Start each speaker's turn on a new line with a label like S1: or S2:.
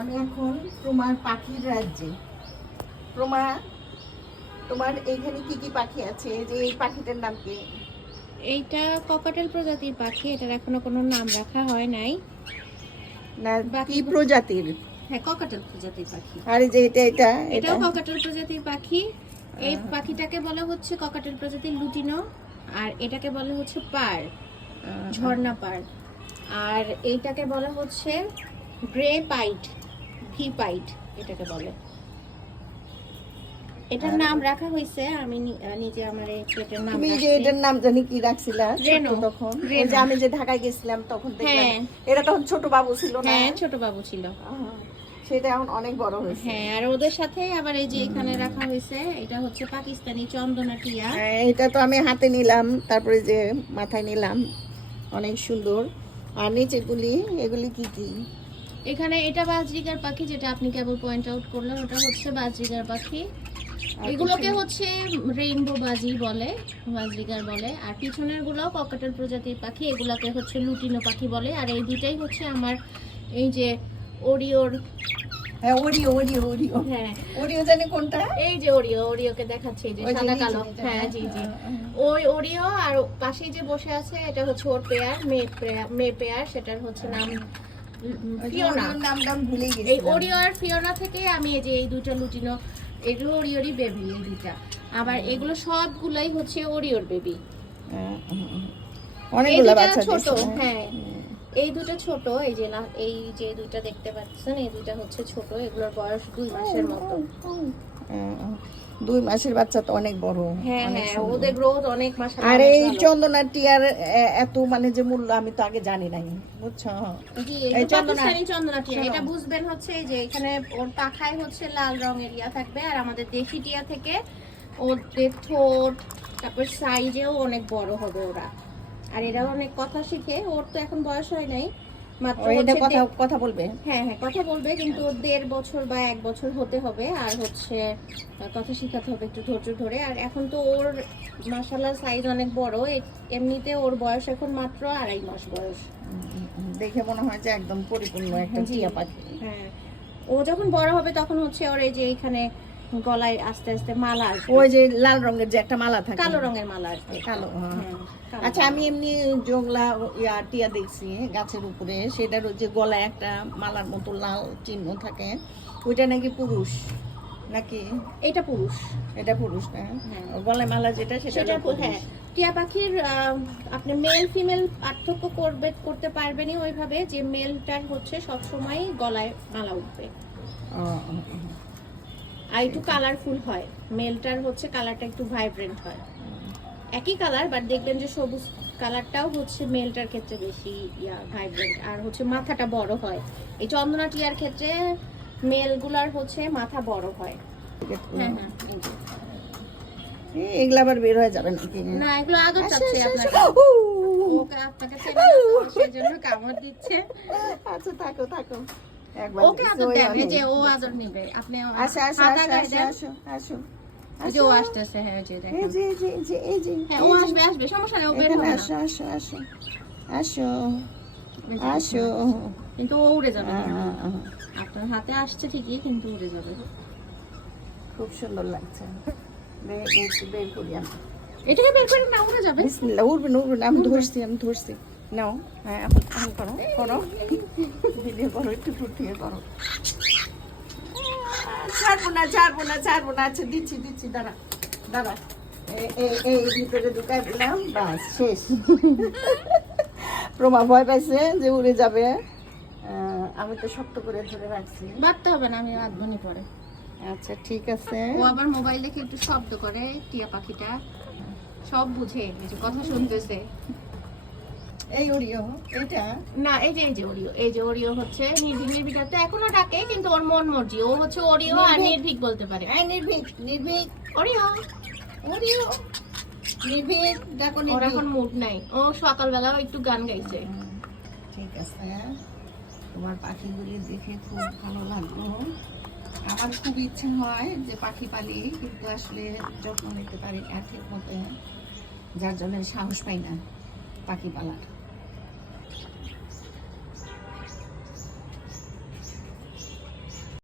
S1: আমি এখন তোমার পাখির রাজ্যে। প্রমা তোমার এইখানে কি কি পাখি আছে? যে এই পাখিটার নাম কি?
S2: এইটা ককাটেল প্রজাতির পাখি এটার এখনও কোনো নাম রাখা হয় নাই।
S1: না কি প্রজাতির?
S2: হ্যাঁ ককাটেল প্রজাতির পাখি।
S1: আর যে এটা এটা
S2: এটাও ককাটেল প্রজাতির পাখি। এই পাখিটাকে বলা হচ্ছে ককাটেল প্রজাতির লুটিনো আর এটাকে বলা হচ্ছে পার ঝর্ণা পার। আর এইটাকে বলা হচ্ছে গ্রে পাইট ভি পাইট এটাকে বলে। এটার নাম রাখা হয়েছে আমি নিজে আমার এই পেটের নাম
S1: তুমি যে এটার নাম জানি কি রাখছিলা তখন? যে আমি যে ঢাকায় গেছিলাম তখন দেখলাম।
S2: হ্যাঁ।
S1: এটা তখন ছোট বাবু ছিল না?
S2: হ্যাঁ ছোট বাবু ছিল।
S1: সেটা এখন অনেক বড় হয়েছে।
S2: হ্যাঁ আর ওদের সাথে আবার এই যে এখানে রাখা হয়েছে এটা হচ্ছে পাকিস্তানি চন্দনা টিয়া।
S1: হ্যাঁ, এটা তো আমি হাতে নিলাম তারপরে যে মাথায় নিলাম অনেক সুন্দর। আর নিচেগুলি এগুলি কি কি?
S2: এখানে এটা বাজরিগার পাখি যেটা আপনি কেবল পয়েন্ট আউট করলেন ওটা হচ্ছে বাজরিগার পাখি। এগুলোকে হচ্ছে রেইনবো বাজি বলে বাজরিগার বলে। আর পিছনেরগুলো ককাটেল প্রজাতির পাখি এগুলাকে হচ্ছে লুটিনো পাখি বলে। আর এই দুইটাই হচ্ছে আমার এই যে ওরিওর
S1: হ্যাঁ ওরিও ওরিও ওরিও
S2: হ্যাঁ
S1: ওরিও জানি কোনটা?
S2: এই যে ওরিও ওরিওকে দেখাচ্ছে এই যে সাদা কালো। হ্যাঁ জি জি। ওই ওরিও আর পাশেই যে বসে আছে এটা হচ্ছে ওর পেয়ার মেয়ে পেয়ার মেয়ে পেয়ার সেটার হচ্ছে নাম এই ওরিও আর ফিওনা থেকে আমি এই যে এই দুইটা লুটিনো এগুলো ওরিওরই বেবি এই দুইটা। আবার এগুলো সবগুলাই হচ্ছে ওরিওর বেবি
S1: অনেকগুলো বাচ্চা
S2: ছোট হ্যাঁ। এই দুটো ছোট এই যে না এই যে দুইটা দেখতে পাচ্ছেন এই দুইটা হচ্ছে ছোট এগুলোর বয়স দুই মাসের মতো।
S1: হ্যাঁ, দুই মাসের বাচ্চা তো অনেক বড়
S2: হ্যাঁ হ্যাঁ ওদের গ্রোথ অনেক মাস
S1: আর এই চন্দনা টিয়ার এত মানে যে মূল্য আমি তো আগে জানি নাই বুঝছ? এই চন্দনা-
S2: চন্দনা টিয়া এটা বুঝবেন হচ্ছে যে এখানে ওর পাখায় হচ্ছে লাল রঙের ইয়া থাকবে আর আমাদের দেশি টিয়া থেকে ওদের ঠোঁট তারপর সাইজেও অনেক বড় হবে ওরা। আর এরা অনেক কথা শিখে ওর তো এখন বয়স হয় নাই। মাত্র
S1: কথা কথা বলবে।
S2: হ্যাঁ হ্যাঁ কথা বলবে কিন্তু দেড় বছর বা এক বছর হতে হবে আর হচ্ছে কথা শেখাতে হবে একটু ধৈর্য ধরে। আর এখন তো ওর মাসাল্লাহ সাইজ অনেক বড় এমনিতে ওর বয়স এখন মাত্র আড়াই মাস বয়স।
S1: দেখে মনে হয় যে একদম পরিপূর্ণ একটা
S2: জি।
S1: টিয়া পাখি।
S2: হ্যাঁ। ও যখন বড় হবে তখন হচ্ছে ওর এই যে এখানে গলায় আস্তে আস্তে মালা আসবে।
S1: ওই যে লাল রঙের যে একটা মালা থাকে।
S2: কালো রঙের মালা আসবে
S1: কালো। হ্যাঁ।
S2: হ্যাঁ,
S1: আচ্ছা আমি এমনি জংলা ইয়া টিয়া দেখছি গাছের উপরে। সেটার ওই যে গলায় একটা মালার মতো লাল চিহ্ন থাকে। ওইটা নাকি পুরুষ? নাকি?
S2: এটা পুরুষ।
S1: এটা পুরুষ না?
S2: হ্যাঁ।
S1: গলায় মালা যেটা সেটা।
S2: হ্যাঁ। টিয়া পাখির আপনি মেল ফিমেল পার্থক্য করবে করতে পারবেনই ওইভাবে যে মেলটার হচ্ছে সবসময় গলায় মালা উঠবে। আর একটু কালারফুল হয়। মেলটার হচ্ছে কালারটা একটু ভাইব্রেন্ট হয়। একই কালার বাট দেখবেন যে সবুজ কালারটাও হচ্ছে মেলটার ক্ষেত্রে বেশি ইয়া ভাইব্রেন্ট আর হচ্ছে মাথাটা বড় হয়। এই চন্দনা টিয়ার ক্ষেত্রে মেলগুলার হচ্ছে মাথা বড় হয়। হ্যাঁ হ্যাঁ
S1: এগুলা আবার বের হয়ে যাবে নাকি?
S2: না এগুলো আদর চাচ্ছে
S1: আসো,
S2: আপনাকে। ওকে আপনাকে সেজন্য কামড় দিচ্ছে।
S1: আচ্ছা থাকো থাকো।
S2: ওকে আদর যে ও আদর নিবে। আপনি
S1: আসো আসো
S2: হাতা
S1: আসো, আসো আসো আসো
S2: যে ও আসতেছে হ্যাঁ যে দেখেন।
S1: এই যে এই যে এই যে
S2: হ্যাঁ ও আসবে আসবে সমস্যা নেই ও বের হবে
S1: আসো
S2: না।
S1: আসো আসো আসো আসো
S2: কিন্তু ও উড়ে যাবে।
S1: আহ, আহ, আহ।
S2: আপনার হাতে আসছে ঠিকই কিন্তু উড়ে যাবে।
S1: খুব সুন্দর লাগছে। দে- একটু বের করি আমি
S2: এটাকে বের করে না উড়ে যাবে।
S1: বিসমিল্লাহ না উঠবে না আমি ধরছি আমি ধরছি। নাও হ্যাঁ এখন এখন করো করো। ভিডিও করো একটু ফুটিয়ে করো। ছাড়বো না ছাড়বো না ছাড়বো না। আচ্ছা দিচ্ছি দিচ্ছি দাঁড়া দাঁড়া। এই- এই- এই ভিতরে ঢুকাই দিলাম বাস শেষ। প্রমা ভয় পাইছে যে উড়ে যাবে। আমি তো শক্ত করে ধরে রাখছি।
S2: বাড়তে হবে না আমি রাঁধবনি পরে।
S1: আচ্ছা ঠিক আছে।
S2: ও আবার মোবাইল দেখে একটু শব্দ করে টিয়া পাখিটা। সব বুঝে কথা শুনতেছে।
S1: এই উড়িও এটা?
S2: না এই যে এই যে ওরিও এই যে ওরিও হচ্ছে নির্ভীক নির্ভীক তো এখনও ডাকে কিন্তু ওর মন মর্জি ও হচ্ছে ওরিও আর
S1: নির্ভীক।
S2: বলতে পারে।
S1: এই নির্ভীক নির্ভীক।
S2: ওরিও
S1: উড়িও নির্ভীক দেখো
S2: ওর এখন মুড নাই ও সকালবেলা একটু গান গাইছে।
S1: ঠিক আছে। তোমার পাখিগুলি দেখে খুব ভালো লাগল। আমার খুব ইচ্ছে হয় যে পাখি পালি কিন্তু আসলে যত্ন নিতে পারি না ঠিক মতো যার জন্য সাহস পাই না পাখি পালার।